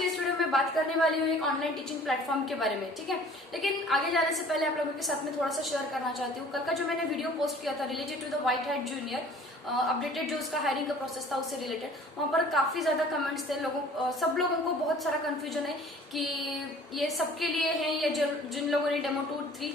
की इस वीडियो में बात करने वाली हूँ एक ऑनलाइन टीचिंग प्लेटफॉर्म के बारे में, ठीक है। लेकिन आगे जाने से पहले आप लोगों के साथ में थोड़ा सा शेयर करना चाहती हूँ। कल का जो मैंने वीडियो पोस्ट किया था related to the white hat junior updated जो उसका हायरिंग का प्रोसेस था उससे रिलेटेड, वहाँ पर काफी ज्यादा कमेंट्स थे। सब लोगों को बहुत सारा कंफ्यूजन है कि ये सबके लिए है या जिन लोगों ने डेमो 2, 3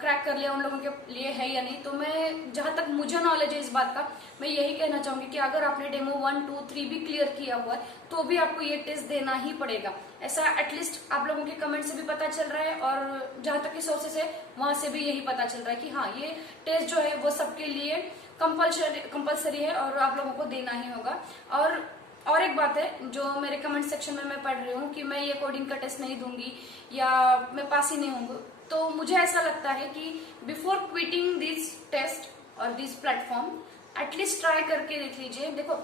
क्रैक कर लिया उन लोगों के लिए है या नहीं। तो मैं जहां तक मुझे नॉलेज है इस बात का, मैं यही कहना चाहूंगी कि अगर आपने डेमो 1, 2, 3 भी क्लियर किया हुआ है तो भी आपको ये टेस्ट देना ही पड़ेगा। ऐसा एटलीस्ट आप लोगों के कमेंट से भी पता चल रहा है और जहां तक की सोर्सेस है वहां से भी यही पता चल रहा है कि हाँ, ये टेस्ट जो है वो सबके लिए कंपल्सरी है और आप लोगों को देना ही होगा। और एक बात है जो मेरे कमेंट सेक्शन में मैं पढ़ रही हूँ कि मैं ये कोडिंग का टेस्ट नहीं दूंगी या मैं पास ही नहीं होंगी, तो मुझे ऐसा लगता है कि बिफोर क्विटिंग दिस टेस्ट और दिस प्लेटफॉर्म एटलीस्ट ट्राई करके देख लीजिए। देखो,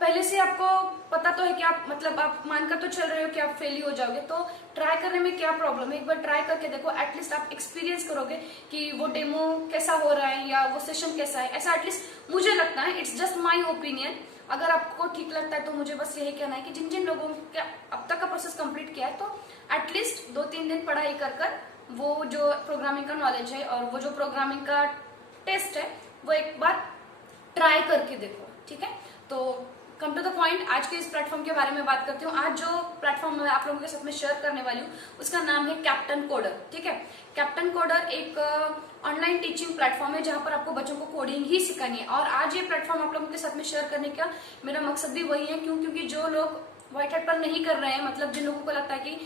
पहले से आपको पता तो है कि आप आप मानकर तो चल रहे हो कि आप फेल ही हो जाओगे, तो ट्राई करने में क्या प्रॉब्लम है। एक बार ट्राई करके देखो, एटलीस्ट आप एक्सपीरियंस करोगे कि वो डेमो कैसा हो रहा है या वो सेशन कैसा है। ऐसा एटलीस्ट मुझे लगता है, इट्स जस्ट माई ओपिनियन। अगर आपको ठीक लगता है तो मुझे बस यही कहना है कि जिन जिन लोगों ने अब तक का प्रोसेस कंप्लीट किया है तो एटलीस्ट 2-3 दिन पढ़ाई कर वो जो प्रोग्रामिंग का नॉलेज है और वो जो प्रोग्रामिंग का टेस्ट है वो एक बार ट्राई करके देखो, ठीक है। तो कम टू द पॉइंट, आज के इस प्लेटफॉर्म के बारे में बात करती हूँ। आज जो प्लेटफॉर्म मैं आप लोगों के साथ में शेयर करने वाली हूँ उसका नाम है कैप्टन कोडर, ठीक है। कैप्टन कोडर एक ऑनलाइन टीचिंग प्लेटफॉर्म है जहां पर आपको बच्चों को कोडिंग ही सिखानी है। और आज ये प्लेटफॉर्म आप लोगों के साथ में शेयर करने का मेरा मकसद भी वही है, क्योंकि जो लोग व्हाइट हैट पर नहीं कर रहे हैं, मतलब जिन लोगों को लगता है कि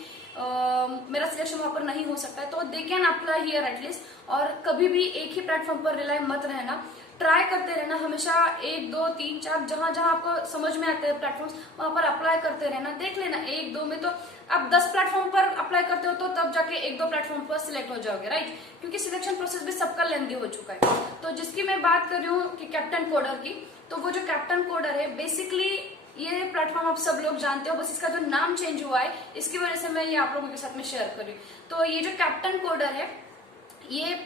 मेरा सिलेक्शन वहां पर नहीं हो सकता है, तो they can apply here at least. और कभी भी एक ही प्लेटफॉर्म पर रिलाई मत रहना, ट्राई करते रहना। हमेशा 1, 2, 3, 4 जहां जहां आपको समझ में आते हैं प्लेटफॉर्म्स वहां पर अप्लाई करते रहना। देख लेना 1, 2 में तो आप 10 प्लेटफॉर्म पर अप्लाई करते हो तो तब जाके 1, 2 प्लेटफॉर्म पर सिलेक्ट हो जाओगे, राइट। क्योंकि सिलेक्शन प्रोसेस भी सबका लेंथी हो चुका है। तो जिसकी मैं बात कर रही हूँ कि कैप्टन कोडर की, तो वो जो कैप्टन कोडर है बेसिकली ये प्लेटफॉर्म आप सब लोग जानते हो, बस इसका जो नाम चेंज हुआ है इसकी वजह से मैं ये आप लोगों के साथ में शेयर कर रही हूँ। तो ये जो कैप्टन कोडर है ये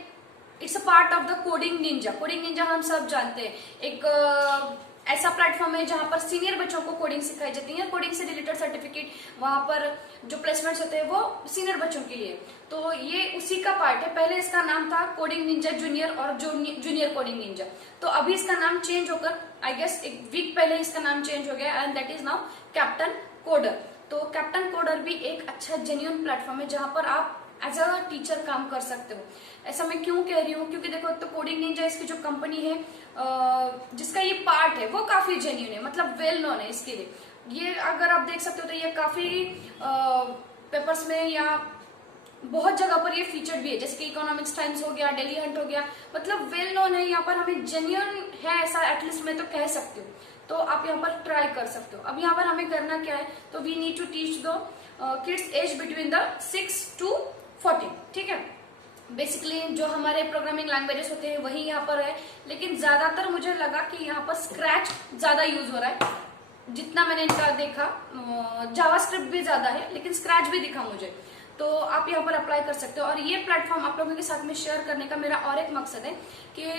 it's a part of the coding Ninja. Coding Ninja हम सब जानते हैं, एक ऐसा प्लेटफॉर्म है जहां पर सीनियर बच्चों को कोडिंग सिखाई जाती है। कोडिंग से रिलेटेड सर्टिफिकेट वहां पर जो प्लेसमेंट्स होते हैं वो सीनियर बच्चों के लिए, तो ये उसी का पार्ट है। पहले इसका नाम था कोडिंग निंजा जूनियर और जूनियर कोडिंग निंजा, तो अभी इसका नाम चेंज होकर आई गेस एक वीक पहले इसका नाम चेंज हो गया and that is now captain coder. तो कैप्टन कोडर भी एक अच्छा जेन्युइन प्लेटफॉर्म है जहां पर आप एज अ टीचर काम कर सकते हो। ऐसा मैं क्यों कह रही हूँ, क्योंकि देखो तो कोडिंग निंजा इसकी जो कंपनी है जिसका ये पार्ट है वो काफी जेन्युइन है, मतलब वेल नोन है इसके लिए। ये अगर आप देख सकते हो तो ये काफी पेपर्स में या बहुत जगह पर ये फीचर्ड भी है, जैसे कि इकोनॉमिक्स टाइम्स हो गया, डेली हंट हो गया, मतलब वेल नोन है। यहाँ पर हमें जेन्युइन है ऐसा एटलीस्ट मैं तो कह सकती हूँ। तो आप यहाँ पर ट्राई कर सकते हो। अब यहाँ पर हमें करना क्या है, तो we need to teach the kids age between the 6 to 14, ठीक है। बेसिकली जो हमारे प्रोग्रामिंग लैंग्वेजेस होते हैं वही यहाँ पर है, लेकिन ज्यादातर मुझे लगा कि यहाँ पर स्क्रैच ज्यादा यूज हो रहा है। जितना मैंने इनका देखा, जावास्क्रिप्ट भी ज्यादा है लेकिन स्क्रैच भी दिखा मुझे। तो आप यहाँ पर अप्लाई कर सकते हो। और ये प्लेटफॉर्म आप लोगों के साथ में शेयर करने का मेरा और एक मकसद है कि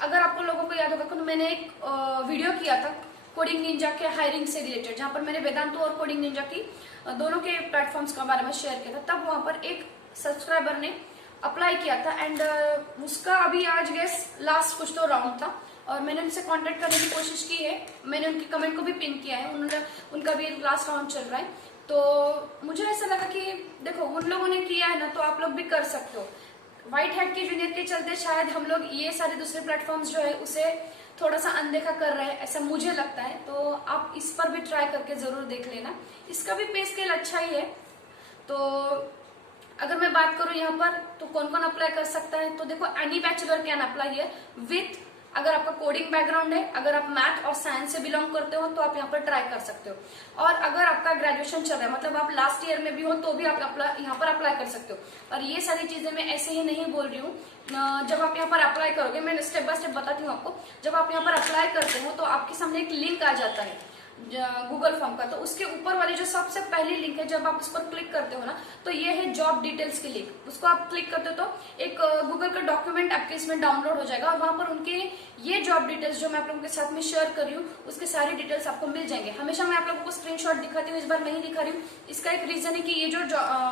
अगर आप लोगों को याद होगा तो मैंने एक वीडियो किया था कोडिंग निंजा के हायरिंग से रिलेटेड, जहां पर मैंने वेदांतु और कोडिंग निंजा की दोनों के प्लेटफॉर्म्स के बारे में शेयर किया था। तब वहां पर एक सब्सक्राइबर ने अप्लाई किया था एंड उसका अभी आज गेस लास्ट कुछ तो राउंड था और मैंने उनसे कांटेक्ट करने की कोशिश की है। मैंने उनके कमेंट को भी पिन किया है, उनका भी लास्ट राउंड चल रहा है। तो मुझे ऐसा लगा कि देखो उन लोगों ने किया है ना, तो आप लोग भी कर सकते हो। व्हाइट हैट के जूनियर के चलते शायद हम लोग ये सारे दूसरे प्लेटफॉर्म्स जो है उसे थोड़ा सा अनदेखा कर रहे हैं, ऐसा मुझे लगता है। तो आप इस पर भी ट्राई करके जरूर देख लेना। इसका भी पे स्केल अच्छा ही है। तो अगर मैं बात करूं यहाँ पर तो कौन कौन अप्लाई कर सकता है, तो देखो any bachelor can apply here with, अगर आपका कोडिंग बैकग्राउंड है, अगर आप मैथ और साइंस से बिलोंग करते हो तो आप यहाँ पर ट्राई कर सकते हो। और अगर आपका ग्रेजुएशन चल रहा है, मतलब आप लास्ट ईयर में भी हो, तो भी आप यहाँ पर अप्लाई कर सकते हो। और ये सारी चीजें मैं ऐसे ही नहीं बोल रही हूँ, जब आप यहाँ पर अप्लाई करोगे मैं स्टेप बाय स्टेप बताती हूँ आपको। जब आप यहाँ पर अप्लाई करते हो तो आपके सामने एक लिंक आ जाता है। गूगल फॉर्म का, तो उसके ऊपर वाली जो सबसे पहली लिंक है, जब आप उस पर क्लिक करते हो ना, तो ये है जॉब डिटेल्स की लिंक। उसको आप क्लिक करते हो तो एक गूगल का डॉक्यूमेंट आपके इसमें डाउनलोड हो जाएगा और वहां पर उनके ये जॉब डिटेल्स जो मैं आप लोगों के साथ में शेयर कर रही हूँ उसके सारी डिटेल्स आपको मिल जाएंगे। हमेशा मैं आप लोगों को स्क्रीनशॉट दिखाती हूँ, इस बार नहीं दिखा रही हूँ। इसका एक रीजन है कि ये जो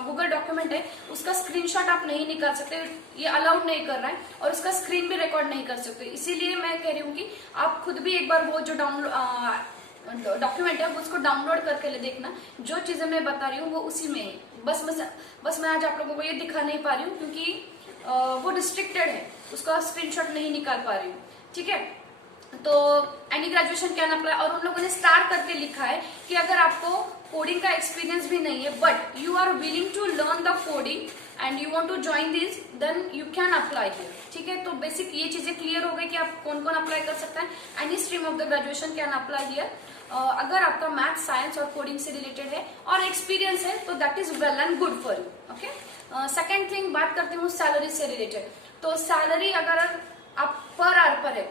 गूगल डॉक्यूमेंट है उसका स्क्रीनशॉट आप नहीं निकाल सकते, ये अलाउड नहीं कर रहा है, और उसका स्क्रीन भी रिकॉर्ड नहीं कर सकते। इसीलिए मैं कह रही हूँ कि आप खुद भी एक बार वो जो डॉक्यूमेंट है उसको डाउनलोड करके ले देखना। जो चीजें मैं बता रही हूँ वो उसी में है। बस मैं आज आप लोगों को ये दिखा नहीं पा रही हूँ क्योंकि वो रिस्ट्रिक्टेड है, उसका स्क्रीनशॉट नहीं निकाल पा रही हूँ, ठीक है। तो एनी ग्रेजुएशन कैन अप्लाई, और उन लोगों ने स्टार करके लिखा है कि अगर आपको कोडिंग का एक्सपीरियंस भी नहीं है but you are willing to learn the coding and you want to join this, then you can apply here, ठीक है। तो बेसिक ये चीजें क्लियर हो गई कि आप कौन कौन अप्लाई कर सकते हैं। Any stream of the graduation can apply here. अगर आपका मैथ, साइंस और कोडिंग से रिलेटेड है और एक्सपीरियंस है तो that is well and good for you, okay. Second thing बात करती हूँ सैलरी से रिलेटेड। तो सैलरी अगर आप पर आवर पर है,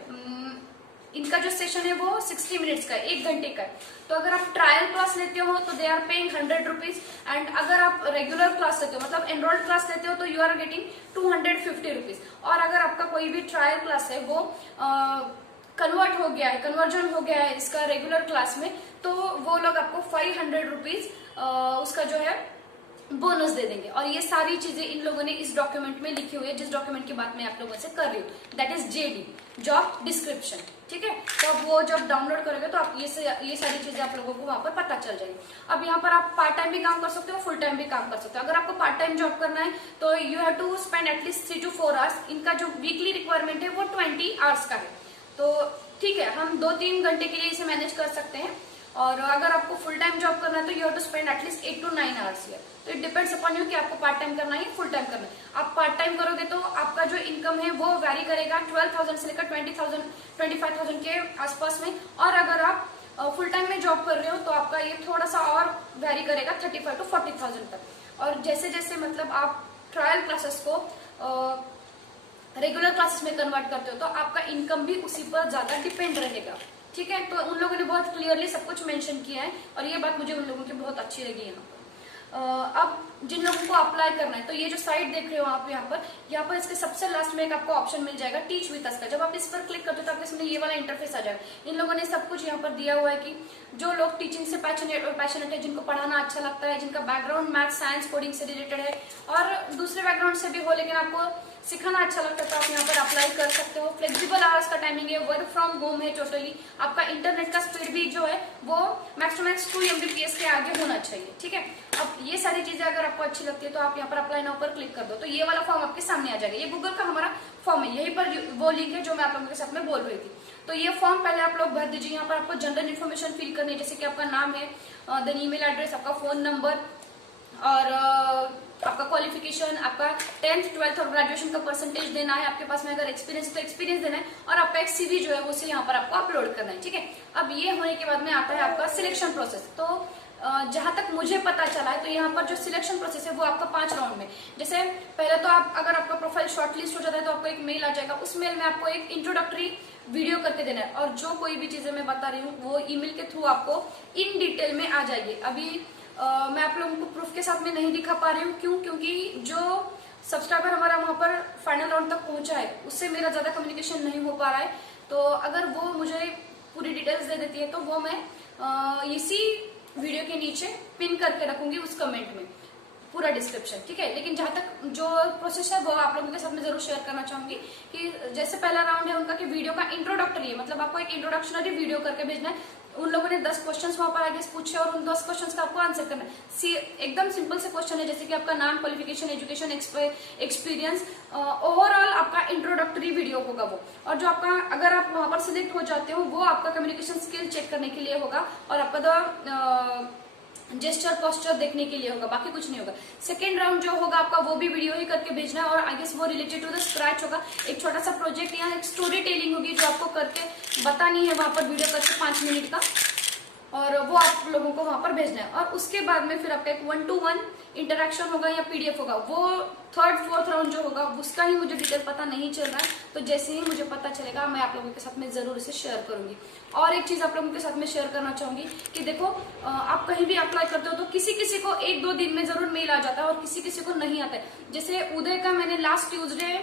इनका जो सेशन है वो 60 मिनट्स का है, 1 घंटे का है। तो अगर आप ट्रायल क्लास लेते हो तो दे आर पेइंग 100 रुपीज, एंड अगर आप रेगुलर क्लास लेते हो मतलब एनरोल्ड क्लास लेते हो तो यू आर गेटिंग 250 रुपीज। और अगर आपका कोई भी ट्रायल क्लास है वो कन्वर्ट हो गया है, कन्वर्जन हो गया है इसका रेगुलर क्लास में, तो वो लोग आपको 500 रुपीज उसका जो है बोनस दे देंगे। और ये सारी चीजें इन लोगों ने इस डॉक्यूमेंट में लिखी हुई है, जिस डॉक्यूमेंट की बात मैं आप लोगों से कर रही हूँ, that is JD, job description, ठीक है। तो अब वो जब डाउनलोड करोगे तो आप ये सारी चीजें आप लोगों को वहां पर पता चल जाएगी। अब यहाँ पर आप पार्ट टाइम भी काम कर सकते हो, फुल टाइम भी काम कर सकते हो। अगर आपको पार्ट टाइम जॉब करना है तो you have to spend at least 3 to 4 hours. इनका जो वीकली रिक्वायरमेंट है वो 20 आवर्स का है, तो ठीक है, हम 2-3 घंटे के लिए इसे मैनेज कर सकते हैं। और अगर आपको फुल टाइम जॉब करना है तो you have to spend at least 8 to 9 hours here. तो इट डिपेंड्स अपॉन यू कि आपको पार्ट टाइम करना है या फुल टाइम करना है। आप पार्ट टाइम करोगे तो आपका जो इनकम है वो वैरी करेगा 12,000 से लेकर 20,000 25,000 के आसपास में। और अगर आप फुल टाइम में जॉब कर रहे हो तो आपका ये थोड़ा सा और वैरी करेगा 35 to 40,000 तक। और जैसे जैसे मतलब आप ट्रायल क्लासेस को रेगुलर क्लासेस में कन्वर्ट करते हो तो आपका इनकम भी उसी पर ज्यादा डिपेंड रहेगा, ठीक है। तो उन लोगों ने बहुत क्लियरली सब कुछ मेंशन किया है और ये बात मुझे उन लोगों की बहुत अच्छी लगी यहाँ पर। अब जिन लोगों को अप्लाई करना है तो ये जो साइट देख रहे हो आप यहाँ पर इसके सबसे लास्ट में एक आपको ऑप्शन मिल जाएगा टीच विद अस का। जब आप इस पर क्लिक करते हो तो आपके सामने ये वाला इंटरफेस आ जाएगा। इन लोगों ने सब कुछ यहाँ पर दिया हुआ है कि जो लोग टीचिंग से पैशनेट है, जिनको पढ़ाना अच्छा लगता है, जिनका बैकग्राउंड मैथ, साइंस, कोडिंग से रिलेटेड है और दूसरे बैकग्राउंड से भी हो लेकिन आपको सिखाना अच्छा लगता है तो आप यहाँ पर अप्लाई कर सकते हो। फ्लेक्सिबल आवर्स का टाइमिंग है, वर्क फ्रॉम होम है टोटली। आपका इंटरनेट का स्पीड भी जो है वो मैक्स टू मैक्स 2 Mbps के आगे होना चाहिए, ठीक है। अब ये सारी चीजें अगर आपको अच्छी लगती है तो आप यहाँ पर अप्लाई नाउ पर क्लिक कर दो तो ये वाला फॉर्म आपके सामने आ जाएगा। ये गूगल का हमारा फॉर्म है, यहीं पर वो लिंक है जो मैं आप लोगों के साथ में बोल रही थी। तो ये फॉर्म पहले आप लोग भर दीजिए। यहाँ पर आपको जनरल इन्फॉर्मेशन फिल करनी है, जैसे कि आपका नाम है, देन ईमेल एड्रेस, आपका फोन नंबर और आपका क्वालिफिकेशन, आपका 10th 12th और ग्रेजुएशन का परसेंटेज देना है। आपके पास में अगर एक्सपीरियंस है तो एक्सपीरियंस देना है और आपका एक CV जो है वो उसे यहाँ पर आपको अपलोड करना है, ठीक है। अब ये होने के बाद में आता है आपका सिलेक्शन प्रोसेस। तो जहां तक मुझे पता चला है तो यहाँ पर जो सिलेक्शन प्रोसेस है वो आपका 5 राउंड में। जैसे पहले तो आप अगर आपका प्रोफाइल शॉर्टलिस्ट हो जाता है तो आपको एक मेल आ जाएगा, उस मेल में आपको एक इंट्रोडक्टरी वीडियो करके देना है और जो कोई भी चीजें मैं बता रही हूँ वो ईमेल के थ्रू आपको इन डिटेल में आ जाएगी। अभी मैं आप लोगों को प्रूफ के साथ में नहीं दिखा पा रही हूँ, क्योंकि जो सब्सक्राइबर हमारा वहां पर फाइनल राउंड तक पहुंचा है उससे मेरा ज्यादा कम्युनिकेशन नहीं हो पा रहा है। तो अगर वो मुझे पूरी डिटेल्स दे देती है तो वो मैं इसी वीडियो के नीचे पिन करके रखूंगी उस कमेंट में पूरा डिस्क्रिप्शन, ठीक है। लेकिन जहां तक जो प्रोसेस है वो आप लोगों के साथ में जरूर शेयर करना चाहूंगी कि जैसे पहला राउंड है उनका कि वीडियो का इंट्रोडक्टरी है, मतलब आपको एक इंट्रोडक्शनरी वीडियो करके भेजना है। उन लोगों ने 10 क्वेश्चंस वहां पर आगे पूछे और उन 10 क्वेश्चंस का आपको आंसर करना है। एकदम सिंपल से क्वेश्चन है, जैसे कि आपका नाम, क्वालिफिकेशन, एजुकेशन, एक्सपीरियंस, ओवरऑल आपका इंट्रोडक्टरी वीडियो होगा वो। और जो आपका अगर आप वहां पर सिलेक्ट हो जाते हो वो आपका कम्युनिकेशन स्किल चेक करने के लिए होगा और आपका जेस्चर पोस्चर देखने के लिए होगा, बाकी कुछ नहीं होगा। सेकेंड राउंड जो होगा आपका वो भी वीडियो ही करके भेजना है और आई गेस वो रिलेटेड टू द स्क्रैच होगा। एक छोटा सा प्रोजेक्ट या एक स्टोरी टेलिंग होगी जो आपको करके बतानी है वहां पर वीडियो करके 5 मिनट का। और वो आप लोगों को वहां पर भेजना है। और उसके बाद में फिर आपका एक 1-to-1 इंटरेक्शन होगा या पीडीएफ होगा। वो 3rd-4th राउंड जो होगा उसका ही मुझे डिटेल पता नहीं चल रहा है, तो जैसे ही मुझे पता चलेगा मैं आप लोगों के साथ में जरूर इसे शेयर करूंगी। और एक चीज आप लोगों के साथ में शेयर करना चाहूंगी कि देखो, आप कहीं भी अप्लाई करते हो तो किसी किसी को 1-2 दिन में जरूर मेल आ जाता है और किसी किसी को नहीं आता है। जैसे उदय का मैंने लास्ट ट्यूसडे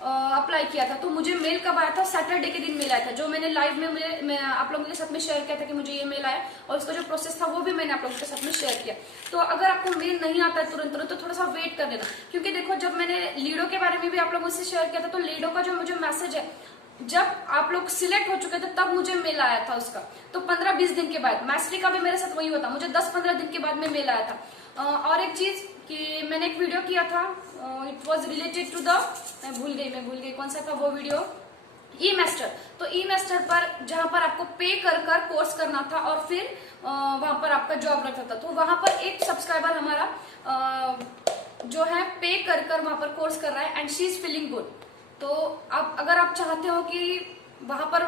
अप्लाई किया था, तो मुझे मेल कब आया था? सैटरडे के दिन मेल आया था, जो मैंने लाइव में मैं आप लोगों के साथ में शेयर किया था कि मुझे ये मेल आया, और उसका जो प्रोसेस था वो भी मैंने आप लोगों के साथ में शेयर किया। तो अगर आपको मेल नहीं आता है तुरंत तुरंत, तो थोड़ा सा वेट कर लेना, क्योंकि देखो जब मैंने लीडो के बारे में भी आप लोगों से शेयर किया था, तो लीडो का जो मुझे मैसेज है, जब आप लोग सिलेक्ट हो चुके थे तब मुझे मेल आया था उसका, तो 15-20 दिन के बाद। मैस्ट्री का भी मेरे साथ वही होता, मुझे 10-15 दिन के बाद में मेल आया था। और एक चीज कि मैंने एक वीडियो किया था, it was related to the, मैं भूल गई कौन सा था वो वीडियो, ई मास्टर। तो ई मास्टर पर जहां पर आपको पे कर कर कोर्स करना था और फिर वहां पर आपका जॉब लगता था, तो वहां पर एक सब्सक्राइबर हमारा जो है पे कर कर वहां पर कोर्स कर रहा है and she is feeling good. तो आप अगर आप चाहते हो कि वहां पर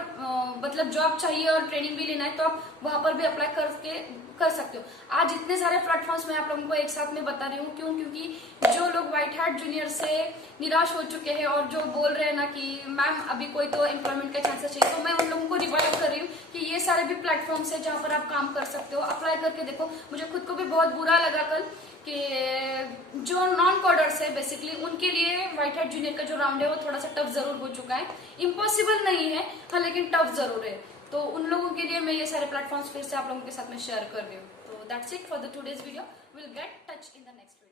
मतलब जॉब चाहिए और ट्रेनिंग भी लेना है, तो आप वहां पर भी अप्लाई करके कर सकते हो। आज इतने सारे प्लेटफॉर्म्स मैं आप लोगों को एक साथ में बता रही हूँ, क्यों? क्योंकि जो लोग व्हाइट हैट जूनियर से निराश हो चुके हैं और जो बोल रहे हैं ना कि मैम अभी कोई तो एम्प्लॉयमेंट का चांसेस चाहिए, तो मैं उन लोगों को रिवाइव कर रही हूँ कि ये सारे भी प्लेटफॉर्म्स है जहाँ पर आप काम कर सकते हो। अप्लाई करके देखो। मुझे खुद को भी बहुत बुरा लगा कल कि जो नॉन कोडर्स है बेसिकली उनके लिए व्हाइट हैट जूनियर का जो राउंड है वो थोड़ा सा टफ जरूर हो चुका है। इम्पॉसिबल नहीं है हाँ, लेकिन टफ जरूर है। तो उन लोगों के लिए मैं ये सारे प्लेटफॉर्म्स फिर से आप लोगों के साथ में शेयर कर रही हूँ। तो that's it for the today's video. Will get touch in the next video.